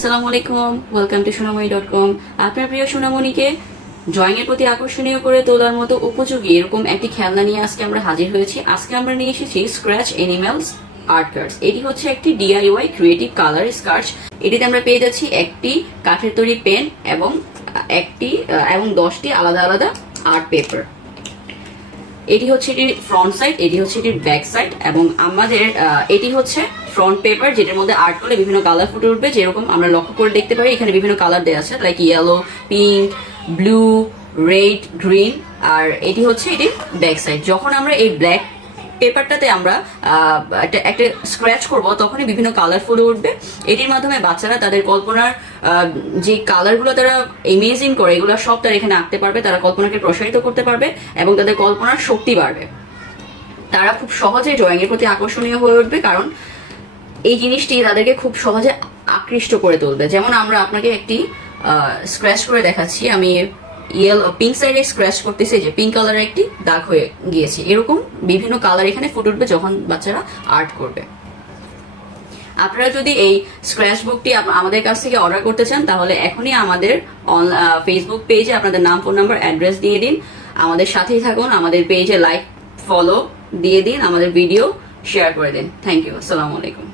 আসসালামু আলাইকুম, welcome to সোনামণি.com। আপনার প্রিয় সোনামণিকে ড্রয়িং এর প্রতি আকর্ষণীয় করে তোলার মতো উপযোগী এরকম একটি খেলনা নিয়ে আজকে আমরা হাজির হয়েছি। আজকে আমরা নিয়ে এসেছি স্ক্র্যাচ অ্যানিমালস আর্ট কার্ডস। এটি হচ্ছে একটি ডিআইওয়াই ক্রিয়েটিভ কালার স্কেচ। এটিতে আমরা পেয়ে যাচ্ছি একটি কাঠের তৈরি পেন এবং 10টি আলাদা আলাদা আর্ট পেপার। এটি হচ্ছে এটির ফ্রন্ট সাইড, এটি হচ্ছে এটির ব্যাক সাইড এবং আমাদের এটি হচ্ছে ফ্রন্ট পেপার, যেটার মধ্যে আর্ট করলে বিভিন্ন কালার ফুটে উঠবে। যেরকম আমরা লক্ষ্য করে দেখতে পারি এখানে বিভিন্ন কালার দেওয়া আছে, like yellow, pink, blue, red, green. আর এটি হচ্ছে এটির ব্যাক সাইড। যখন আমরা এই ব্ল্যাক পেপারটাতে আমরা একটা স্ক্র্যাচ করব তখনই বিভিন্ন কালার ফুটে উঠবে। এটির মাধ্যমে বাচ্চারা তাদের কল্পনার যে কালারগুলো তারা ইমেজিন করে এগুলো সব তারা এখানে আঁকতে পারবে, তারা কল্পনাকে প্রসারিত করতে পারবে এবং তাদের কল্পনার শক্তি বাড়বে। তারা খুব সহজে ড্রয়িং এর প্রতি আকর্ষণীয় হয়ে উঠবে, কারণ এই জিনিসটি তাদেরকে খুব সহজে আকৃষ্ট করে তুলবে। যেমন আমরা আপনাকে একটি স্ক্র্যাচ করে দেখাচ্ছি। আমি পিঙ্ক সাইডে স্ক্র্যাচ করতেছি, যে পিঙ্ক কালারের একটি দাগ হয়ে গিয়েছে। এরকম বিভিন্ন কালার এখানে ফুটে উঠবে যখন বাচ্চারা আর্ট করবে। আপনারা যদি এই স্ক্র্যাচ বুকটি আমাদের কাছ থেকে অর্ডার করতে চান তাহলে এখনই আমাদের ফেসবুক পেজে আপনাদের নাম, ফোন নাম্বার, অ্যাড্রেস দিয়ে দিন। আমাদের সাথেই থাকুন, আমাদের পেজে লাইক, ফলো দিয়ে দিন, আমাদের ভিডিও শেয়ার করে দিন। Thank you. আসসালামু আলাইকুম।